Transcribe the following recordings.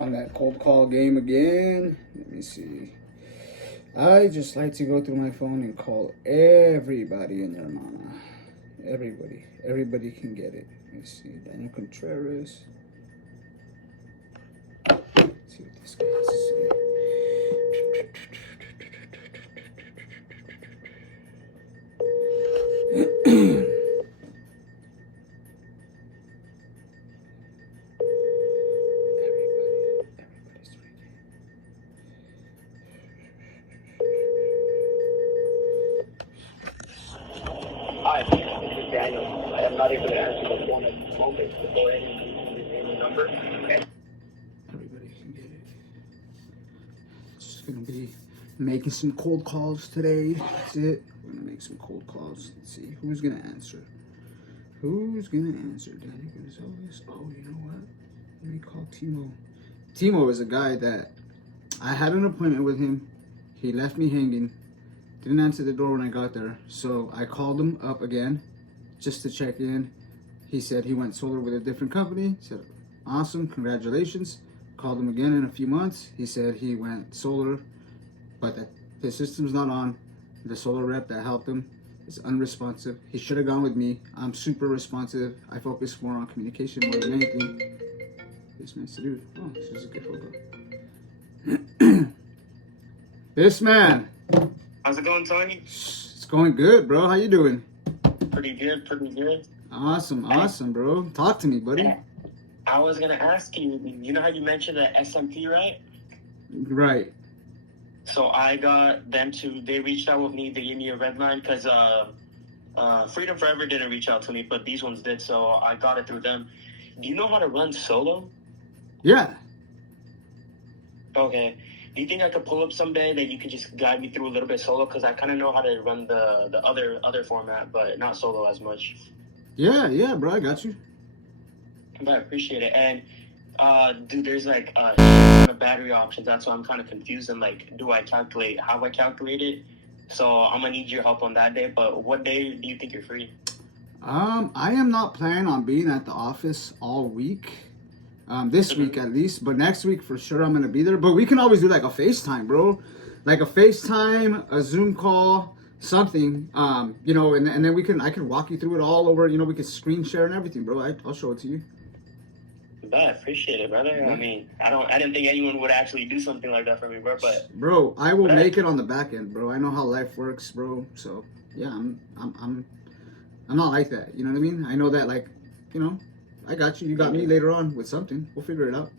on that cold call game again. Let me see. I just like to go through my phone and call everybody and their mama. Everybody can get it. Let's see, Daniel Contreras. Let's see what this guy has to say. Hi, this is Daniel. I am not able to answer the phone at the moment, so go ahead and leave your name and number. Everybody can get it. Just gonna be making some cold calls today. That's it. We're gonna make some cold calls. Let's see who's gonna answer. Who's gonna answer? Danny Gonzalez. Oh, you know what? Let me call Timo. Timo is a guy that I had an appointment with him. He left me hanging. Didn't answer the door when I got there. So I called him up again just to check in. He said he went solar with a different company. Said, awesome, congratulations. Called him again in a few months. He said he went solar, but that the system's not on. The solar rep that helped him is unresponsive. He should have gone with me. I'm super responsive. I focus more on communication more than anything. This man's dude. Oh, this is a good photo. This man. How's it going, Tony? It's going good, bro. How you doing? Pretty good, pretty good. Awesome, bro. Talk to me, buddy. I was going to ask you, you know how you mentioned the SMP, right? Right. So I got them they reached out with me, they gave me a red line, because Freedom Forever didn't reach out to me, but these ones did, so I got it through them. Do you know how to run solo? Yeah. Okay. Do you think I could pull up someday that you could just guide me through a little bit solo? Because I kind of know how to run the other format, but not solo as much. Yeah, bro. I got you. But I appreciate it. And dude, there's like battery options. That's why I'm kind of confused. And like, do I calculate how I calculate it? So I'm gonna need your help on that day. But what day do you think you're free? I am not planning on being at the office all week. This week at least, but next week for sure I'm gonna be there. But we can always do like a FaceTime, bro. Like a FaceTime, a Zoom call, something. You know, and then I can walk you through it all over. You know, we can screen share and everything, bro. I'll show it to you. I appreciate it, brother. Yeah. I mean, I didn't think anyone would actually do something like that for me, bro. But bro, I will make it on the back end, bro. I know how life works, bro. So yeah, I'm not like that. You know what I mean? I know that, like, you know. I got you. You got me later on with something. We'll figure it out.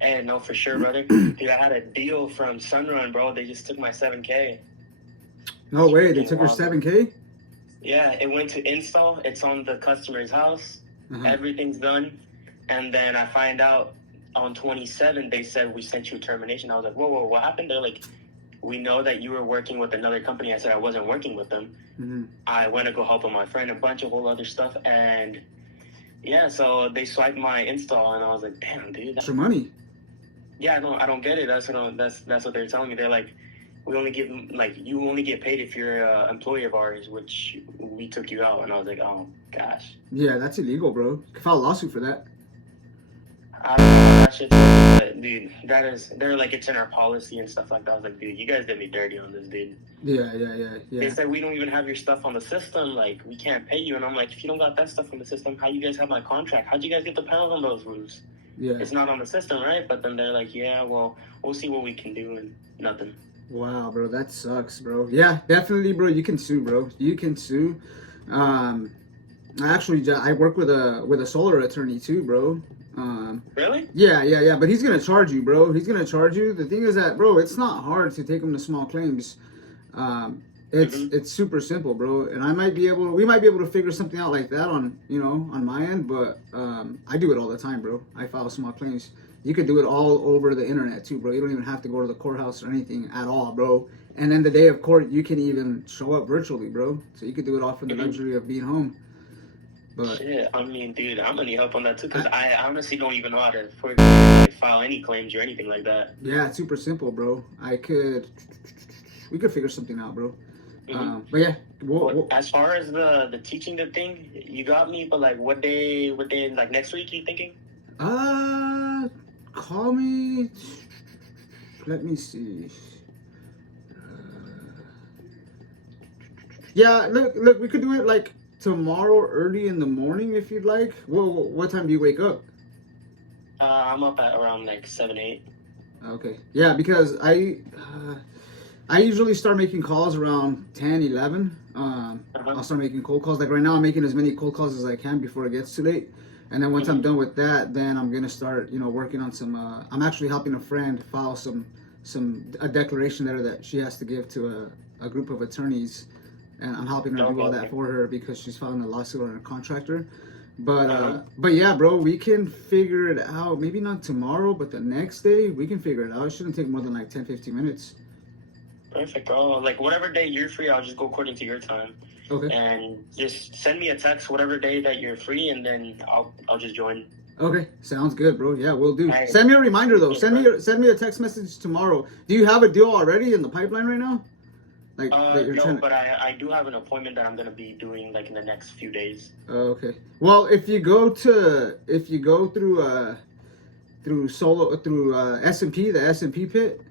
Hey, no, for sure, brother. Dude, I had a deal from Sunrun, bro. They just took my 7K. No way. They took your 7K? Yeah, it went to install. It's on the customer's house. Everything's done. And then I find out on 27, they said, we sent you a termination. I was like, whoa, what happened? They're like, we know that you were working with another company. I said I wasn't working with them. I went to go help my friend, a bunch of whole other stuff. And yeah, so they swiped my install, and I was like, "Damn, dude, that's your money." Yeah, I don't get it. That's what they're telling me. They're like, "We only give you only get paid if you're an employee of ours, which we took you out." And I was like, "Oh gosh." Yeah, that's illegal, bro. You can file a lawsuit for that. I don't know how that shit's working, but dude, they're like, it's in our policy and stuff like that. I was like, dude, you guys did me dirty on this, dude. Yeah. They said, we don't even have your stuff on the system. Like, we can't pay you. And I'm like, if you don't got that stuff on the system, how you guys have my contract? How'd you guys get the pounds on those roofs? Yeah. It's not on the system, right? But then they're like, yeah, well, we'll see what we can do, and nothing. Wow, bro, that sucks, bro. Yeah, definitely, bro. You can sue, bro. You can sue. Actually, I work with a solar attorney too, bro. Really? Yeah. But he's gonna charge you, bro. He's gonna charge you. The thing is that, bro, it's not hard to take him to small claims. It's super simple, bro. And we might be able to figure something out like that on my end. But I do it all the time, bro. I file small claims. You could do it all over the internet too, bro. You don't even have to go to the courthouse or anything at all, bro. And then the day of court, you can even show up virtually, bro. So you could do it all from the luxury of being home. But shit, I mean, dude, I'm gonna need help on that too, because I honestly don't even know how to file any claims or anything like that. Yeah, it's super simple, bro. We could figure something out, bro. But yeah, as far as the teaching the thing, you got me. But like, what day? Like next week? You thinking? call me. Let me see. Yeah, look, we could do it like tomorrow early in the morning if you'd like. Well, what time do you wake up? I'm up at around like 7, 8. Okay. Yeah, because I usually start making calls around 10, 11. I'll start making cold calls. Like right now, I'm making as many cold calls as I can before it gets too late. And then once I'm done with that, then I'm gonna start, working on some. I'm actually helping a friend file a declaration letter that she has to give to a group of attorneys, and I'm helping her do all that for her because she's filing a lawsuit on her contractor. But yeah, bro, we can figure it out. Maybe not tomorrow, but the next day we can figure it out. It shouldn't take more than like 10, 15 minutes. Perfect, bro. Like whatever day you're free, I'll just go according to your time. Okay. And just send me a text whatever day that you're free, and then I'll just join. Okay, sounds good, bro. Yeah, we'll do. Right. Send me a reminder though. Send me a text message tomorrow. Do you have a deal already in the pipeline right now? Like no, but I do have an appointment that I'm gonna be doing like in the next few days. Okay. Well, if you go through S&P, the S&P pit,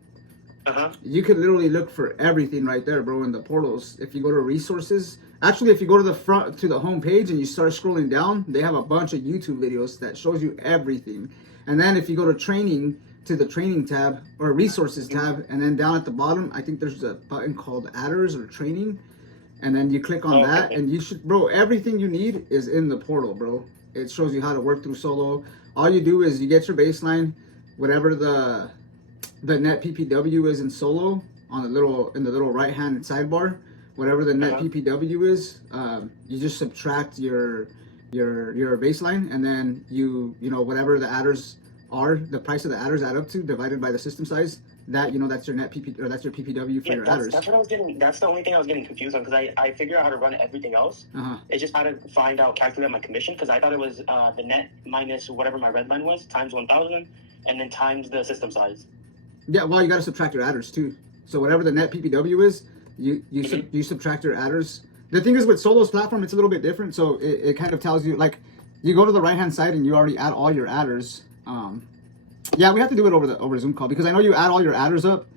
you could literally look for everything right there, bro, in the portals. If you go to resources, actually, if you go to the home page and you start scrolling down, they have a bunch of YouTube videos that shows you everything. And then if you go to training, to the training tab or resources tab, and then down at the bottom, I think there's a button called adders or training, and then you click on that, and you should, bro, everything you need is in the portal, bro. It shows you how to work through solo. All you do is you get your baseline, whatever the net PPW is in solo on the little right hand sidebar, whatever the net PPW is, you just subtract your baseline, and then whatever the adders are, the price of the adders add up to divided by the system size. That's your net PP, or that's your PPW for your adders. That's what I was getting. That's the only thing I was getting confused on, because I figured out how to run everything else. It's just how to calculate my commission, because I thought it was the net minus whatever my red line was times 1,000, and then times the system size. Yeah, well, you got to subtract your adders too. So whatever the net PPW is, you subtract your adders. The thing is, with Solo's platform, it's a little bit different. So it kind of tells you, like, you go to the right hand side and you already add all your adders. Yeah, we have to do it over Zoom call, because I know you add all your adders up,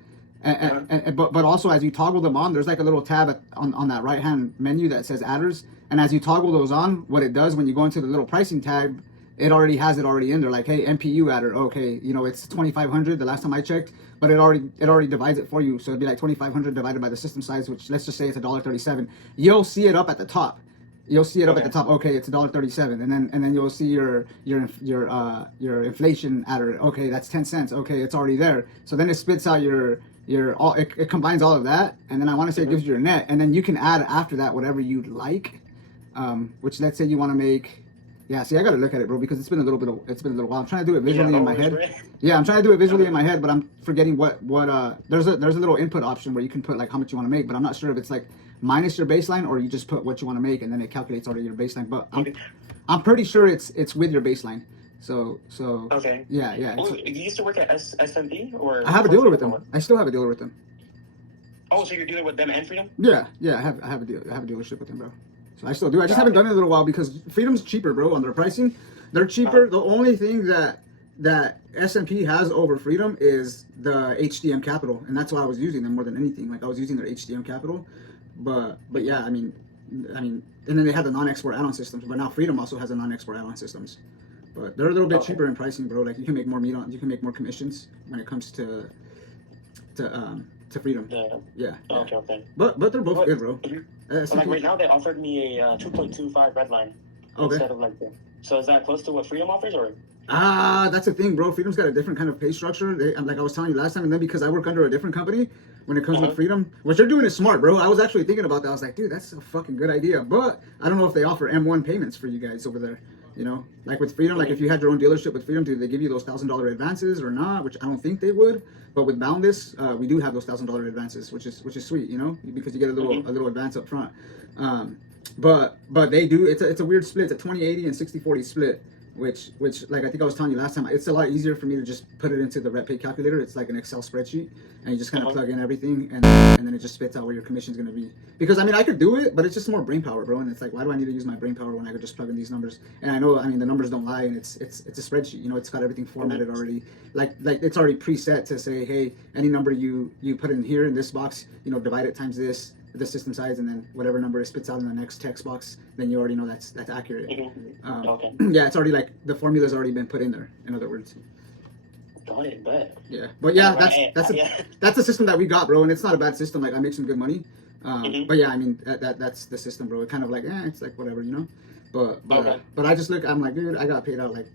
but also as you toggle them on, there's like a little tab on that right hand menu that says adders, and as you toggle those on, what it does when you go into the little pricing tab, it already has it in there, like, hey, MPU adder, okay, it's 2,500 the last time I checked, but it already divides it for you, so it'd be like 2,500 divided by the system size, which let's just say it's $1.37. You'll see it up at the top. You'll see it up at the top. Okay, it's $1.37, and then you'll see your inflation adder. Okay, that's 10 cents. Okay, it's already there. So then it spits out it combines all of that, and then I want to say it gives you your net, and then you can add after that whatever you'd like. Which, let's say you want to make. Yeah, see, I got to look at it, bro, because it's been a little while. I'm trying to do it visually in my head. Yeah, I'm trying to do it visually in my head, but I'm forgetting what there's a little input option where you can put like how much you want to make, but I'm not sure if it's like minus your baseline or you just put what you want to make and then it calculates already your baseline. But I'm pretty sure it's with your baseline. So okay. Yeah. Oh, you used to work at S&P, or I have a dealer with them. I still have a dealer with them. Oh, so you're dealing with them and Freedom? Yeah. I have a dealership with them, bro. So I still do. I just haven't done it in a little while because Freedom's cheaper, bro, on their pricing. They're cheaper. The only thing that S&P has over Freedom is the HDM Capital, and that's why I was using them more than anything. Like, I was using their HDM Capital, but yeah, I mean, and then they have the non-export add-on systems. But now Freedom also has the non-export add-on systems, but they're a little bit cheaper in pricing, bro. Like, you can make more meat on, you can make more commissions when it comes to Freedom. Yeah. Okay. But they're both good, bro. So like right now, they offered me a 2.25 red line instead of like that. So is that close to what Freedom offers, or? That's the thing, bro. Freedom's got a different kind of pay structure. Like I was telling you last time, and then because I work under a different company, when it comes with Freedom, what they're doing is smart, bro. I was actually thinking about that. I was like, dude, that's a fucking good idea. But I don't know if they offer M1 payments for you guys over there. Like with Freedom, like if you had your own dealership with Freedom, do they give you those $1,000 advances or not? Which I don't think they would. But with Boundless, we do have those $1,000 advances, which is sweet, because you get a little advance up front. But they do. It's a weird split. It's a 20/80 and 60/40 split. which like I think I was telling you last time, it's a lot easier for me to just put it into the rep pay calculator. It's like an Excel spreadsheet, and you just kind of plug in everything, and then it just spits out where your commission's gonna be. Because I mean, I could do it, but it's just more brain power, bro. And it's like, why do I need to use my brain power when I could just plug in these numbers? And I know, I mean, the numbers don't lie, and it's a spreadsheet. You know, it's got everything formatted already. Like it's already preset to say, hey, any number you put in here in this box, you know, divide it times this, the system size, and then whatever number it spits out in the next text box, then you already know that's accurate. Okay. Yeah, it's already like the formula's already been put in there. In other words. Got it, but yeah, but yeah, that's a system that we got, bro, and it's not a bad system. Like I make some good money, but yeah, I mean that's the system, bro. It kind of like it's like whatever, you know. But I just look, I'm like, dude, I got paid out like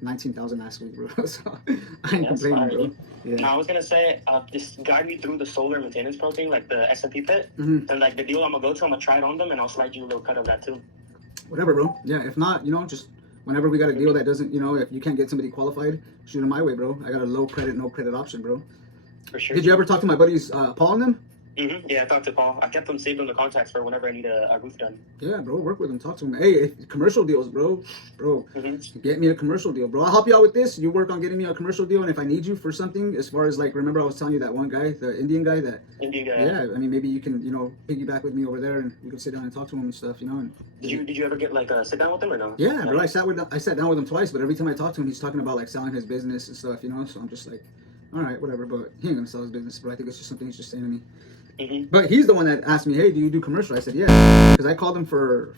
19,000 last week, bro. So I ain't complaining, bro. Yeah. No, I was gonna say, just guide me through the solar maintenance pro thing, like the S&P pit, and like the deal I'm gonna go to, I'm gonna try it on them, and I'll slide you a little cut of that too. Whatever, bro. Yeah, if not, you know, just whenever we got a deal that doesn't, you know, if you can't get somebody qualified, shoot them my way, bro. I got a low credit, no credit option, bro. For sure. Did you ever talk to my buddies, Paul and them? Yeah, I talked to Paul. I kept them saved on the contacts for whenever I need a roof done. Yeah, bro, work with them, talk to them. Hey, commercial deals, bro. Get me a commercial deal, bro. I'll help you out with this. You work on getting me a commercial deal, and if I need you for something, as far as like, remember I was telling you that one guy, the Indian guy. Yeah, I mean, maybe you can, you know, piggyback with me over there, and we can sit down and talk to him and stuff, you know. And did you ever get like a sit down with him or no? Yeah, bro. I sat down with him twice, but every time I talk to him, he's talking about like selling his business and stuff, you know. So I'm just like, all right, whatever. But he ain't gonna sell his business, bro. I think it's just something he's just saying to me. But he's the one that asked me, hey, do you do commercial? I said, yeah, because I called him for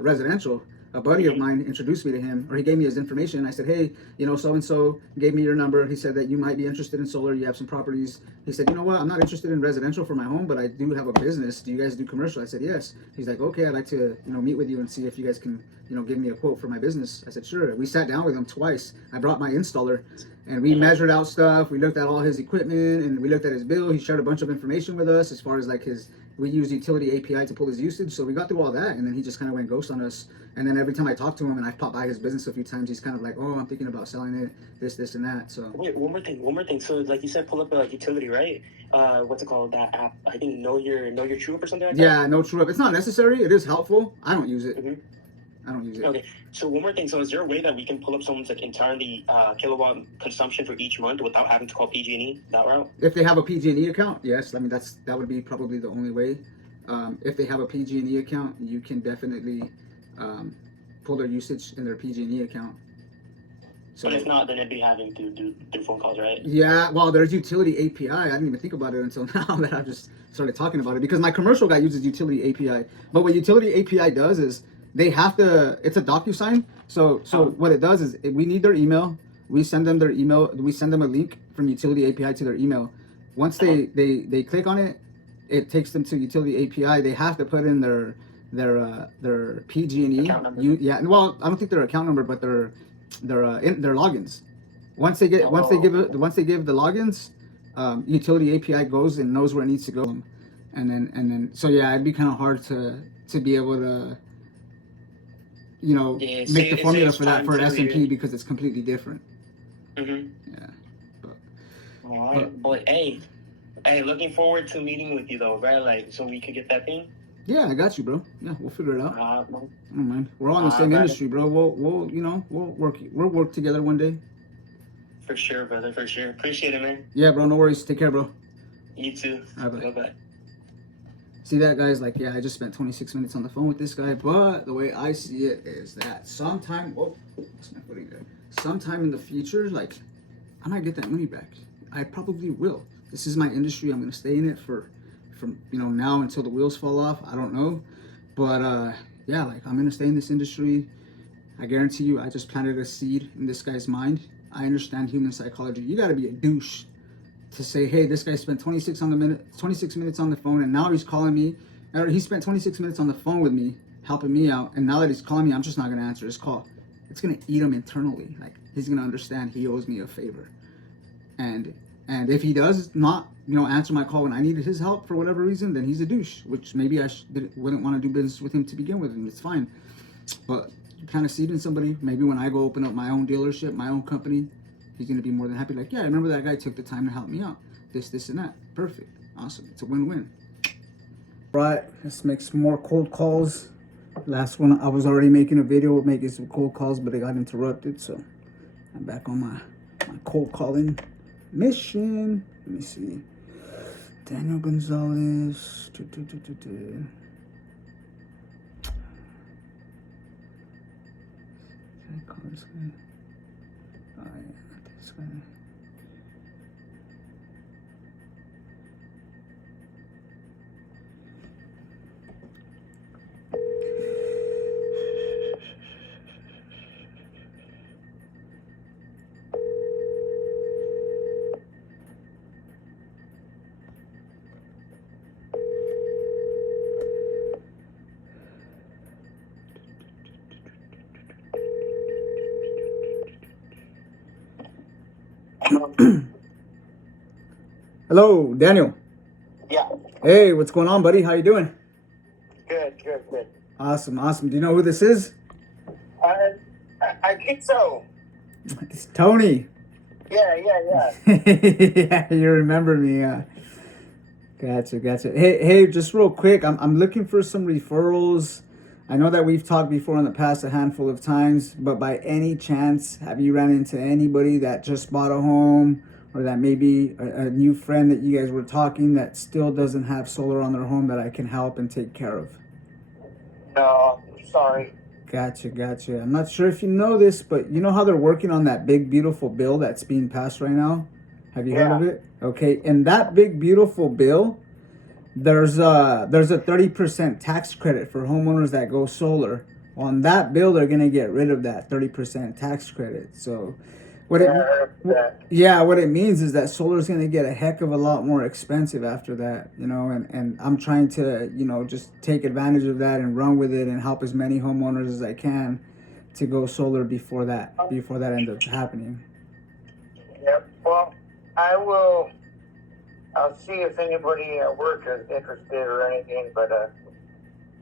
residential. A buddy of mine introduced me to him, or he gave me his information. I said, hey, you know, so-and-so gave me your number. He said that you might be interested in solar. You have some properties. He said, you know what? I'm not interested in residential for my home, but I do have a business. Do you guys do commercial? I said, yes. He's like, okay, I'd like to, you know, meet with you and see if you guys can, you know, give me a quote for my business. I said, sure. We sat down with him twice. I brought my installer, and we measured out stuff. We looked at all his equipment, and we looked at his bill. He shared a bunch of information with us as far as like we use utility API to pull his usage. So we got through all that, and then he just kind of went ghost on us. And then every time I talk to him and I pop by his business a few times, he's kind of like, oh, I'm thinking about selling it, this, and that. So wait, one more thing. So like you said, pull up a utility, right? What's it called? That app? I think Know Your True Up or something like that. Yeah, Know True Up. It's not necessary. It is helpful. I don't use it. I don't use it. Okay. So one more thing. So is there a way that we can pull up someone's like entirely kilowatt consumption for each month without having to call PG&E that route? If they have a PG&E account, yes. I mean that would be probably the only way. If they have a PG&E account, you can definitely pull their usage in their PG&E account. So, but if not, then it'd be having to do phone calls, right? Yeah, well, there's utility API. I didn't even think about it until now that I've just started talking about it, because my commercial guy uses utility API. But what utility API does is they have to, it's a DocuSign. So what it does is we need their email. We send them their email. We send them a link from utility API to their email. Once they click on it, it takes them to utility API. They have to put in their PG&E. Yeah, well, I don't think their account number, but their logins. Once they give the logins, utility API goes and knows where it needs to go, and then so yeah, it'd be kind of hard to be able to, you know, make the formula for that for S&P, because it's completely different. Yeah. All right, boy. Hey, looking forward to meeting with you though, right? Like, so we could get that thing. Yeah, I got you, bro. Yeah, we'll figure it out. I don't mind. We're all in the same industry, bro. We'll work together one day. For sure, brother. For sure. Appreciate it, man. Yeah, bro. No worries. Take care, bro. You too. All right, bye. See that, guys? Like, yeah, I just spent 26 minutes on the phone with this guy, but the way I see it is that sometime in the future, like, I might get that money back. I probably will. This is my industry. I'm gonna stay in it from now until the wheels fall off. I don't know, but yeah, like, I'm gonna stay in this industry. I guarantee you, I just planted a seed in this guy's mind. I understand human psychology. You gotta be a douche to say, hey, this guy spent 26 minutes on the phone, and now he's calling me, or he spent 26 minutes on the phone with me, helping me out, and now that he's calling me, I'm just not gonna answer his call. It's gonna eat him internally. Like, he's gonna understand he owes me a favor, and if he does not, answer my call when I needed his help for whatever reason, then he's a douche, which maybe I wouldn't want to do business with him to begin with, and it's fine. But kind of seed in somebody, maybe when I go open up my own dealership, my own company, he's going to be more than happy. Like, yeah, I remember that guy took the time to help me out. This, and that. Perfect. Awesome. It's a win-win. Right. Let's make some more cold calls. Last one, I was already making a video making some cold calls, but I got interrupted, so I'm back on my cold calling mission. Let me see. Daniel Gonzalez. Can I call this guy? Oh, yeah, not this guy. Hello, Daniel. Yeah. Hey, what's going on, buddy? How you doing? Good. Awesome. Do you know who this is? I think so. It's Tony. Yeah. Yeah, you remember me. Gotcha. Hey, just real quick, I'm looking for some referrals. I know that we've talked before in the past a handful of times, but by any chance, have you ran into anybody that just bought a home, or that maybe a new friend that you guys were talking that still doesn't have solar on their home that I can help and take care of? No, sorry. Gotcha. I'm not sure if you know this, but you know how they're working on that big, beautiful bill that's being passed right now? Have you heard of it? Okay, in that big, beautiful bill, there's a 30% tax credit for homeowners that go solar. On that bill, they're gonna get rid of that 30% tax credit. So, what it means is that solar is gonna get a heck of a lot more expensive after that, and I'm trying to, just take advantage of that and run with it and help as many homeowners as I can to go solar before that ends up happening. Yep. Well, I'll see if anybody at work is interested or anything, but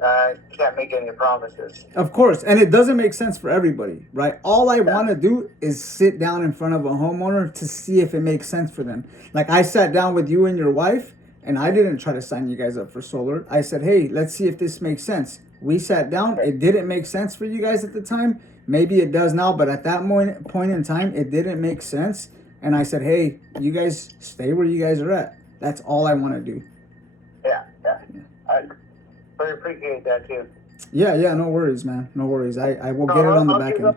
I can't make any promises. Of course, and it doesn't make sense for everybody, right? All I want to do is sit down in front of a homeowner to see if it makes sense for them. Like, I sat down with you and your wife, and I didn't try to sign you guys up for solar. I said, hey, let's see if this makes sense. We sat down. It didn't make sense for you guys at the time. Maybe it does now, but at that point in time, it didn't make sense. And I said, hey, you guys stay where you guys are at. That's all I want to do. Yeah. I very appreciate that too. Yeah, no worries, man. No worries. I will get it on the back end.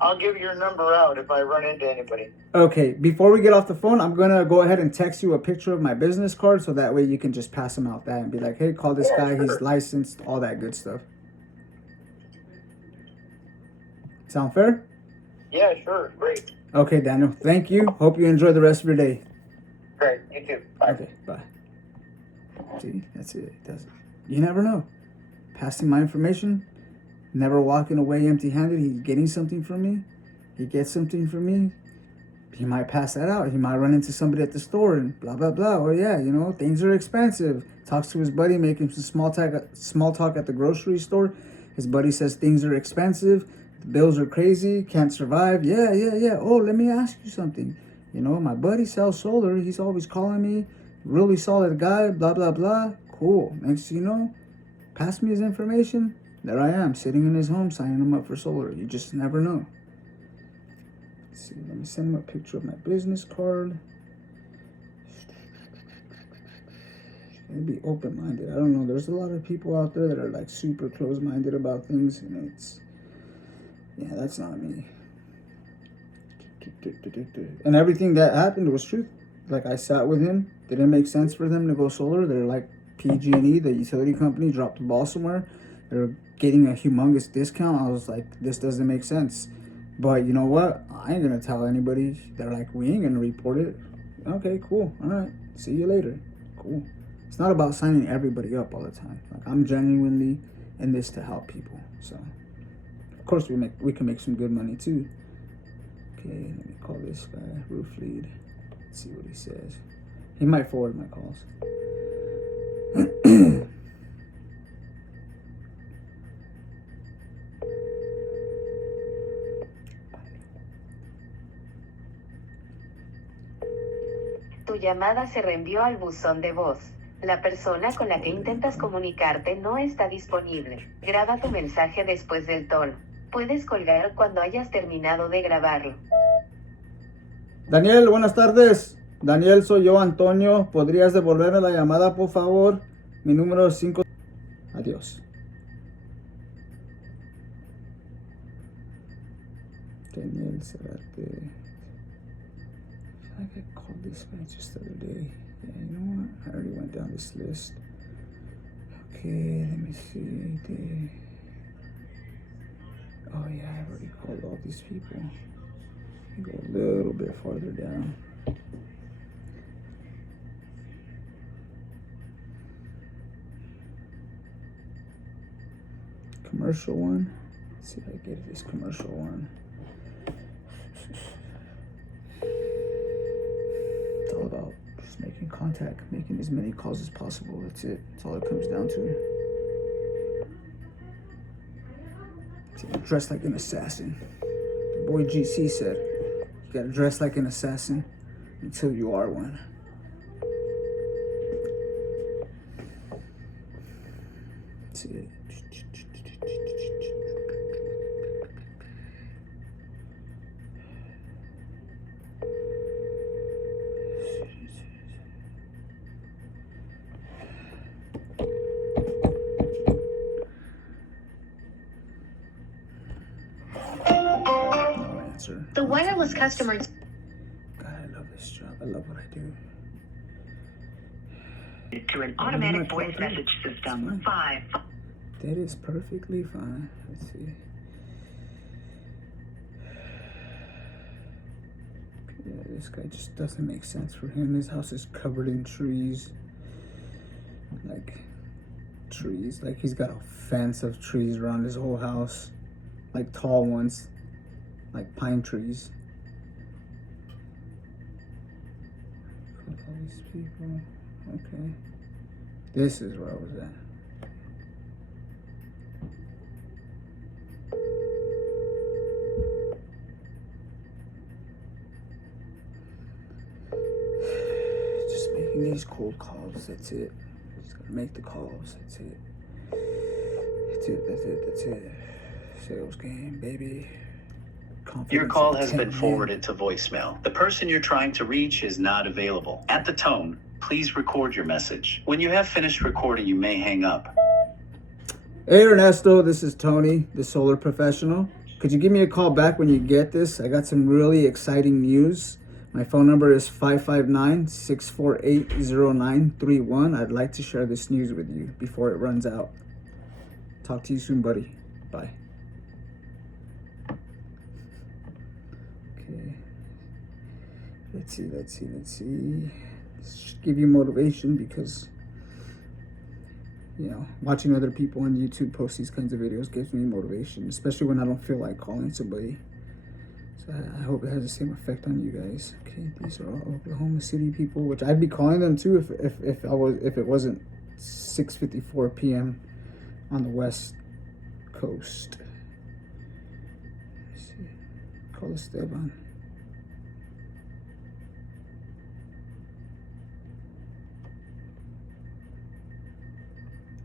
I'll give your number out if I run into anybody. Okay, before we get off the phone, I'm going to go ahead and text you a picture of my business card so that way you can just pass him out that and be like, hey, call this guy. Sure. He's licensed, all that good stuff. Sound fair? Yeah, sure. Great. Okay, Daniel. Thank you. Hope you enjoy the rest of your day. Great. You too. Bye. Okay, bye. See, that's it. You never know. Passing my information, never walking away empty-handed. He's getting something from me. He gets something from me. He might pass that out. He might run into somebody at the store and blah, blah, blah. Oh, yeah, things are expensive. Talks to his buddy, making some small talk at the grocery store. His buddy says things are expensive. The bills are crazy. Can't survive. Yeah. Oh, let me ask you something. My buddy sells solar. He's always calling me. Really solid guy, blah, blah, blah. Cool. Next thing you know, pass me his information. There I am, sitting in his home, signing him up for solar. You just never know. Let's see, let me send him a picture of my business card. Gotta be open-minded. I don't know. There's a lot of people out there that are like super close-minded about things, and that's not me. And everything that happened was truth. Like, I sat with him. Didn't make sense for them to go solar. They're like PG&E, the utility company, dropped the ball somewhere. They're getting a humongous discount. I was like, this doesn't make sense. But you know what? I ain't gonna tell anybody. They're like, we ain't gonna report it. Okay, cool. All right. See you later. Cool. It's not about signing everybody up all the time. Like, I'm genuinely in this to help people. So, of course, we can make some good money too. Okay, let me call this guy, roof lead. Let's see what he says. He might forward my calls. Tu llamada se reenvió al buzón de voz. La persona con la que intentas comunicarte no está disponible. Graba tu mensaje después del tono. Puedes colgar cuando hayas terminado de grabarlo. Daniel, buenas tardes. Daniel, soy yo, Antonio. ¿Podrías devolverme la llamada, por favor? Mi número es 5. Adiós. Daniel Cerate. I got called this guy just the other day. Yeah, you know what? I already went down this list. Okay, let me see. Oh yeah, I've already called all these people. Let me go a little bit farther down. Commercial one. Let's see if I get this commercial one. It's all about just making contact, making as many calls as possible. That's it. That's all it comes down to. See, dress like an assassin. The boy GC said, you gotta dress like an assassin until you are one. That's it. No answer. The wireless customer. God, I love this job. I love what I do. To an automatic voice message system. 5. That is perfectly fine. Let's see. Yeah, this guy just doesn't make sense for him. His house is covered in trees. Like trees. Like he's got a fence of trees around his whole house. Like tall ones. Like pine trees. All these people. Okay. This is where I was at. Just making these cold calls, that's it. Just gotta make the calls, that's it. That's it, that's it, that's it. Sales game, baby. Confidence. Your call has been forwarded to voicemail. The person you're trying to reach is not available. At the tone, please record your message. When you have finished recording, you may hang up. Hey Ernesto, this is Tony, the solar professional. Could you give me a call back when you get this? I got some really exciting news. My phone number is 559-648-0931. I'd like to share this news with you before it runs out. Talk to you soon, buddy. Bye. Okay. Let's see. This should give you motivation because, you know, watching other people on YouTube post these kinds of videos gives me motivation, especially when I don't feel like calling somebody. So I hope it has the same effect on you guys. Okay, these are all Oklahoma City people, which I'd be calling them too if it wasn't 6:54 p.m. on the West Coast. Let's see. Call Esteban.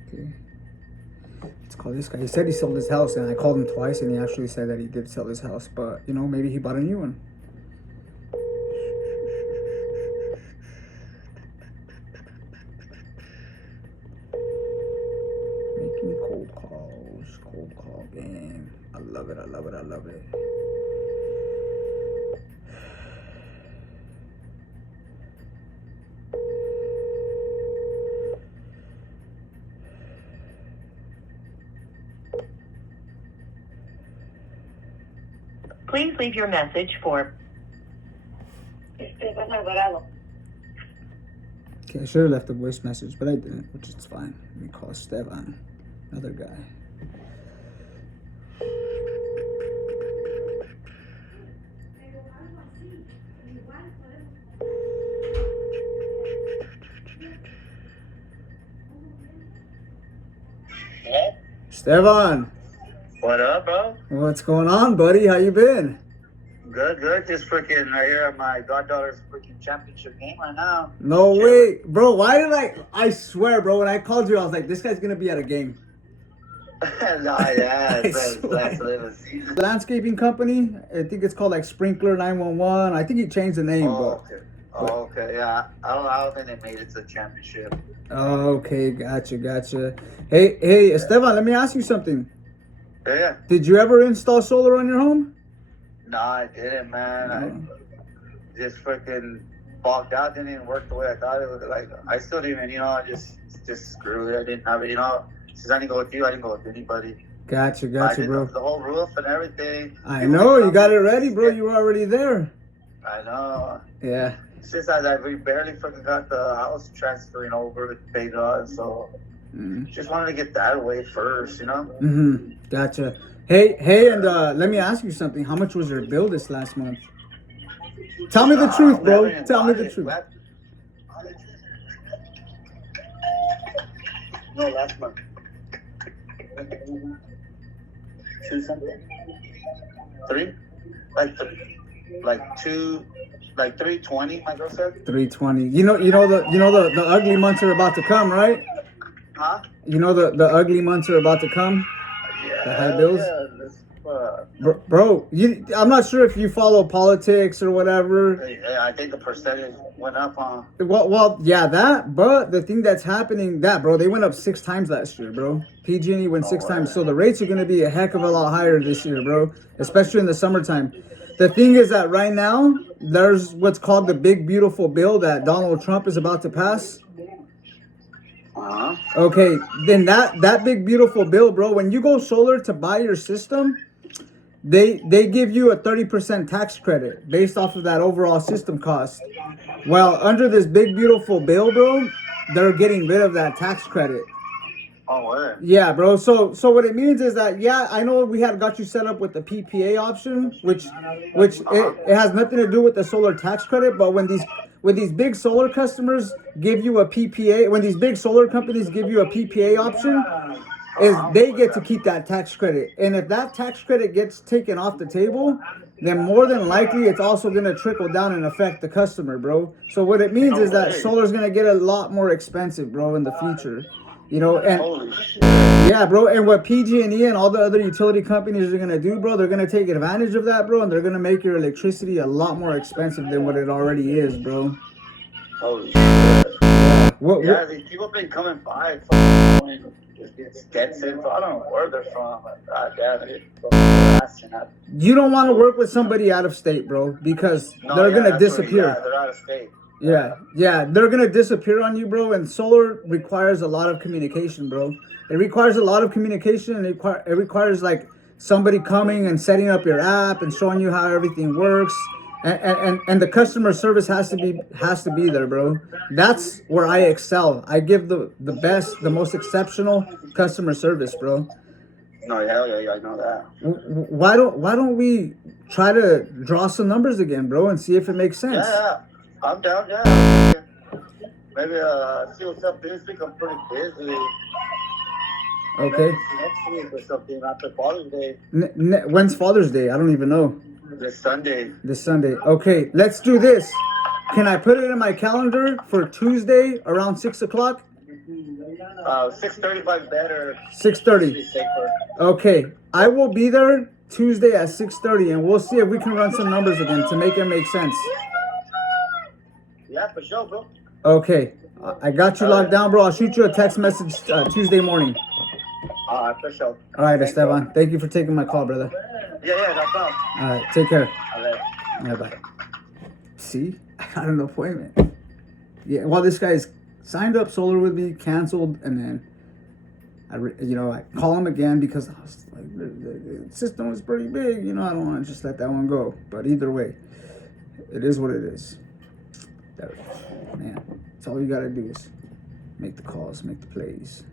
Okay. Let's call this guy. He said he sold his house, and I called him twice, and he actually said that he did sell his house, but you know, maybe he bought a new one. Making cold calls, cold call game. I love it. I love it. I love it. Please leave your message for Okay, I should have left a voice message, but I didn't, which is fine. Let me call Esteban, another guy. Esteban, What up, bro? what's going on, buddy? How you been? Good, good. Just freaking right here at my goddaughter's freaking championship game right now. No way, bro. Why did I swear, bro, when I called you, I was like, this guy's gonna be at a game. No, yeah, I it's swear. the season. Landscaping company, I think it's called like Sprinkler 911. I think he changed the name, Oh, but. okay. Oh, okay, yeah. I don't think they made it to the championship. Okay, gotcha. Hey, Esteban, let me ask you something. Yeah. Did you ever install solar on your home? No, I didn't, man. I just freaking balked out. Didn't even work the way I thought it would. Like, I still didn't even, I just screwed it. I didn't have it, since I didn't go with you, I didn't go with anybody. Gotcha, I did bro. the whole roof and everything. I know, you got it ready, bro. You were already there. I know. Yeah. Since we barely freaking got the house transferring over with paid on, so just wanted to get that away first, Gotcha. Hey, and let me ask you something. How much was your bill this last month? Tell me the truth, bro. Tell me the truth. No, last month. 2 something. 3? Like 320. My girl said. 320. You know the ugly months are about to come, right? Huh? You know the ugly months are about to come. Yeah. The high bills. Yeah, Bro, I'm not sure if you follow politics or whatever. I think the percentage went up, huh? Well, yeah, that. But the thing that's happening, bro, they went up 6 times last year, bro. PG&E went 6 times, so the rates are gonna be a heck of a lot higher this year, bro. Especially in the summertime. The thing is that right now there's what's called the Big Beautiful Bill that Donald Trump is about to pass. Uh-huh. Okay, then that Big Beautiful Bill, bro. When you go solar to buy your system, they give you a 30% tax credit based off of that overall system cost. Well, under this Big Beautiful Bill, bro, they're getting rid of that tax credit. Oh, word. Yeah, bro. So what it means is that, yeah, I know we had got you set up with the PPA option, which it has nothing to do with the solar tax credit, but when these big solar customers give you a PPA, when these big solar companies give you a PPA option, is they get to keep that tax credit. And if that tax credit gets taken off the table, then more than likely it's also going to trickle down and affect the customer, bro. So what it means is that solar's going to get a lot more expensive, bro, in the future. And yeah, bro, and what PG&E and all the other utility companies are going to do, bro, they're going to take advantage of that, bro, and they're going to make your electricity a lot more expensive than what it already is, bro. Holy shit. What, these people been coming by. It gets in. So I don't know where they're from. You don't want to work with somebody out of state, bro, because they're going to disappear. They're out of state. Yeah, they're gonna disappear on you, bro. And solar requires a lot of communication, bro. It requires a lot of communication, and it requires like somebody coming and setting up your app and showing you how everything works. And the customer service has to be there, bro. That's where I excel. I give the best, the most exceptional customer service, bro. No, yeah, I know that. Why don't we try to draw some numbers again, bro, and see if it makes sense? Yeah. I'm down, yeah. Maybe see what's up this week. I'm pretty busy. Okay. Next week or something after Father's Day. When's Father's Day? I don't even know. This Sunday. Okay, let's do this. Can I put it in my calendar for Tuesday around 6 o'clock? 6:35 better. 6:30. Okay, I will be there Tuesday at 6:30, and we'll see if we can run some numbers again to make it make sense. Yeah, for sure, bro. Okay, I got you locked down, bro. I'll shoot you a text message Tuesday morning. All right, for sure. All right, Esteban. Thank you for taking my call, brother. Yeah, no problem. All right, take care. All right. All right, bye. See, I got an appointment. Yeah, well, this guy's signed up solar with me, canceled, and then I call him again because I was like, the system was pretty big. I don't want to just let that one go. But either way, it is what it is. Man, that's all you got to do is make the calls, make the plays.